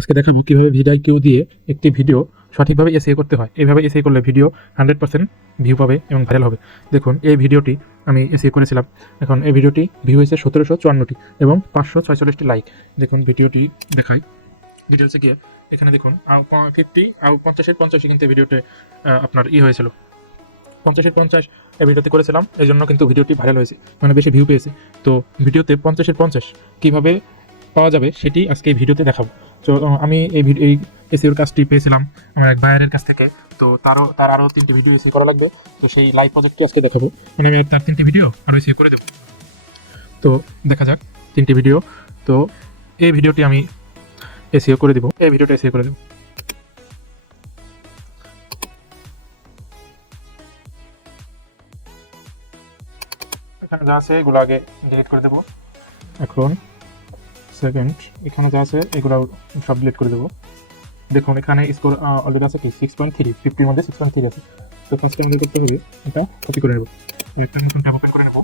আজকে দেখাবো কীভাবে ভিডিও দিয়ে একটি ভিডিও সঠিকভাবে এসইও করতে হয়। এইভাবে এসইও করলে ভিডিও 100% ভিউ পাবে এবং ভাইরাল হবে। দেখুন এই ভিডিওটি আমি এসইও করেছিলাম। এখন এই ভিডিওটি ভিউ হয়েছে 1754টি এবং 546টি লাইক। দেখুন ভিডিওটি দেখাই ডিটেলসে গিয়ে এখানে দেখুন 50-50 কিন্তু ভিডিওতে আপনার হয়েছিল 50-50 এই ভিডিওতে করেছিলাম, এই জন্য কিন্তু ভিডিওটি ভাইরাল হয়েছে, মানে বেশি ভিউ পেয়েছে। তো ভিডিওতে 50-50 কীভাবে পাওয়া যাবে সেটি আজকে এই ভিডিওতে দেখাবো। তো আমি এই এসইওর কাজটি পেয়েছিলাম আমার এক বায়ারের কাছ থেকে। তো তার আরও 3টি ভিডিও এসইও করা লাগবে। তো সেই লাইভ প্রজেক্টটি আজকে দেখাবো, মানে আমি তার 3টি ভিডিও আরও এসইও করে দেবো। তো দেখা যাক 3টি ভিডিও। তো এই ভিডিওটি আমি এসইও করে দেবো, এই ভিডিওটা এসইও করে দেবো। এখানে যা আছে এগুলো আগে ডিলিট করে দেবো। এখন সেকেন্ড এখানে যা আছে এগুলো সব ডিলিট করে দেবো। দেখুন এখানে স্কোর অলরেডি আছে কি 6.3, 50-র মধ্যে 6.3 আছে। তো ফার্স্টে আমাদের করতে হবে এটা কপি করে নেব। একটা নতুন ট্যাব ওপেন করে নেব।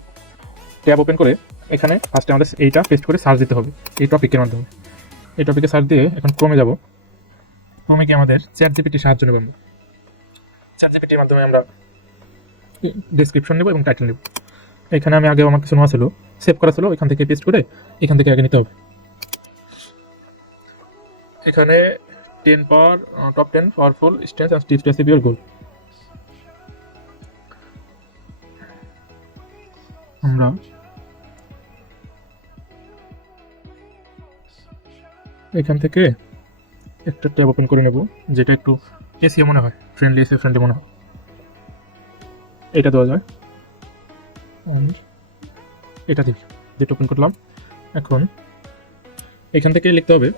ট্যাব ওপেন করে এখানে ফার্স্টে আমাদের এইটা পেস্ট করে সার্চ দিতে হবে এই টপিকের মাধ্যমে। এই টপিকে সার্চ দিয়ে এখন ক্রমে যাব। ক্রমে কি আমাদের চ্যাট জিপিটির সাহায্য নেব। চ্যাট জিপিটির মাধ্যমে আমরা ডেসক্রিপশন নেব এবং টাইটেল নেব। এখানে আমি আগে আমার কিছু নেওয়া ছিল, সেভ করা ছিল, এখান থেকে পেস্ট করে এখান থেকে আগে নিতে হবে। এখানে top 10 powerful strengths and tips to achieve your goal. আমরা এখান থেকে একটা ট্যাব ওপেন করে নেব, যেটা একটু এসিও মনে হয়, এসিও ফ্রেন্ডলি মনে হয়। এটা দেওয়া যায়, এটা দিই, যেটা ওপেন করলাম। এখন এখান থেকে লিখতে হবে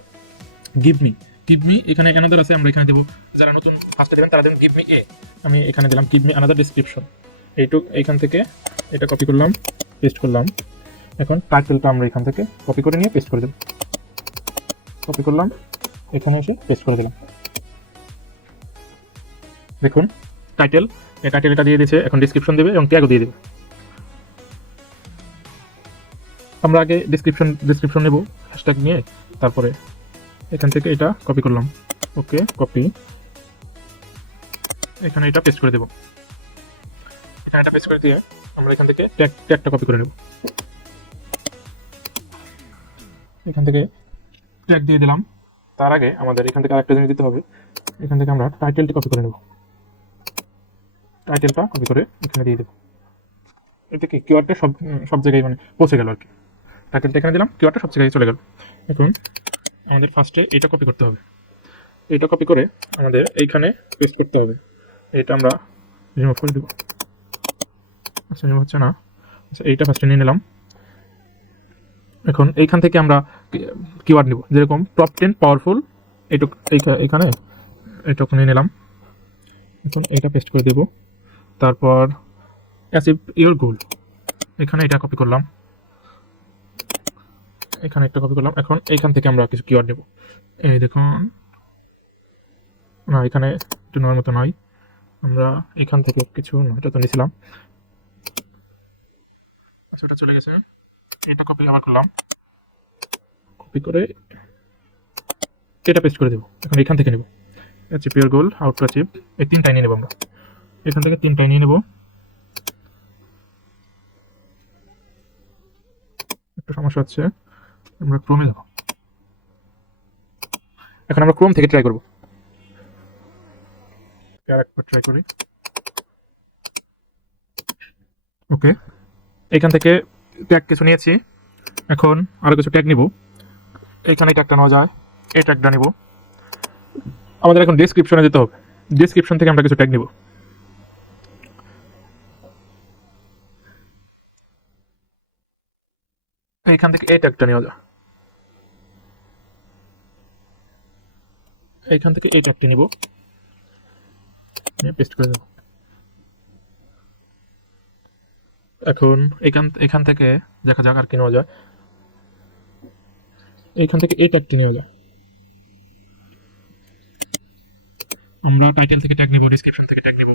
গিভ মি। এখানে অ্যানাদার আছে, আমরা এখানে দেবো। যারা নতুন ফার্স্টে দেবেন তারা দেবেন গিভ মি এ। আমি এখানে দিলাম গিভ মি অ্যানাদার ডেসক্রিপশন। এইখান থেকে এটা কপি করলাম, পেস্ট করলাম। এখন টাইটেলটা আমরা এখান থেকে কপি করে নিয়ে পেস্ট করে দেব। কপি করলাম, এখানে এসে পেস্ট করে দিলাম। দেখুন টাইটেলটা দিয়ে দিয়েছে। এখন ডেসক্রিপশন দেবে এবং ট্যাগও দিয়ে দেবে। আমরা আগে ডেসক্রিপশন নেব হ্যাশট্যাগ নিয়ে, তারপরে এখান থেকে এটা কপি করলাম। ওকে, কপি, এখানে এটা পেস্ট করে দেব। এখানে এটা পেস্ট করে দিয়ে আমরা এখান থেকে ট্যাগটা কপি করে নেব। এখান থেকে ট্যাগ দিয়ে দিলাম। তার আগে আমাদের এখান থেকে আরেকটা জিনিস দিতে হবে। এখান থেকে আমরা টাইটেলটি কপি করে নেব। টাইটেলটা কপি করে এখানে দিয়ে দেব। এতে কি কিওয়ার্ডটা সব জায়গায় মানে পৌঁছে গেল আর কি। টাইটেলটা এখানে দিলাম, কিওয়ার্ডটা সব জায়গায় চলে গেল। এখন আমাদের ফার্স্টে এটা কপি করতে হবে। এটা কপি করে আমাদের এইখানে পেস্ট করতে হবে। এটা আমরা রিমুভ করে দেব। আচ্ছা, রিমুভ হচ্ছে না। আচ্ছা, এইটা ফার্স্টে নিয়ে নিলাম। এখন এইখান থেকে আমরা কিওয়ার্ড নিব, যেরকম টপ 10 পাওয়ারফুল। এইখানে এইটুকু নিয়ে নিলাম। এখন এটা পেস্ট করে দেব। তারপর অ্যাচিভ ইওর গোল, এখানে এটা কপি করলাম, এখানে একটা কপি করলাম। এখন এইখান থেকে আমরা কিছু কিওয়ার্ড নেব। এই দেখুন, না এখানে একটু নেওয়ার মতো নয়। আমরা এখান থেকে কিছু এটা তো নিয়েছিলাম। আচ্ছা, এটা চলে গেছে। এটা কপি আবার করলাম, কপি করে এটা পেস্ট করে দেবো। এখন এখান থেকে নেব achieve your goal, how to achieve, এই 3টাই নিয়ে নেব। আমরা এখান থেকে 3টাই নিয়ে নেব। একটা সমস্যা হচ্ছে, আমরা ক্রোমে যাব। এখন আমরা ক্রোম থেকে ট্রাই করব। আরেকবার ট্রাই করি। ওকে, এখান থেকে ট্যাগ কিছু নিয়েছি। এখন আরও কিছু ট্যাগ নিব। এইখানে ট্যাগটা নেওয়া যায়, এই ট্যাগটা নিব। আমাদের এখন ডেসক্রিপশনে যেতে হবে। ডেসক্রিপশন থেকে আমরা কিছু ট্যাগ নিব। এইখান থেকে এই ট্যাগটা নেওয়া যায়। এইখান থেকে এই ট্যাগটি নিব, পেস্ট করে দেব। এখন এখান থেকে দেখা যাক আর কি নেওয়া যায়। এইখান থেকে এই ট্যাগটি নেওয়া যায়। আমরা টাইটেল থেকে ট্যাগ নিব, ডেসক্রিপশন থেকে ট্যাগ নিব।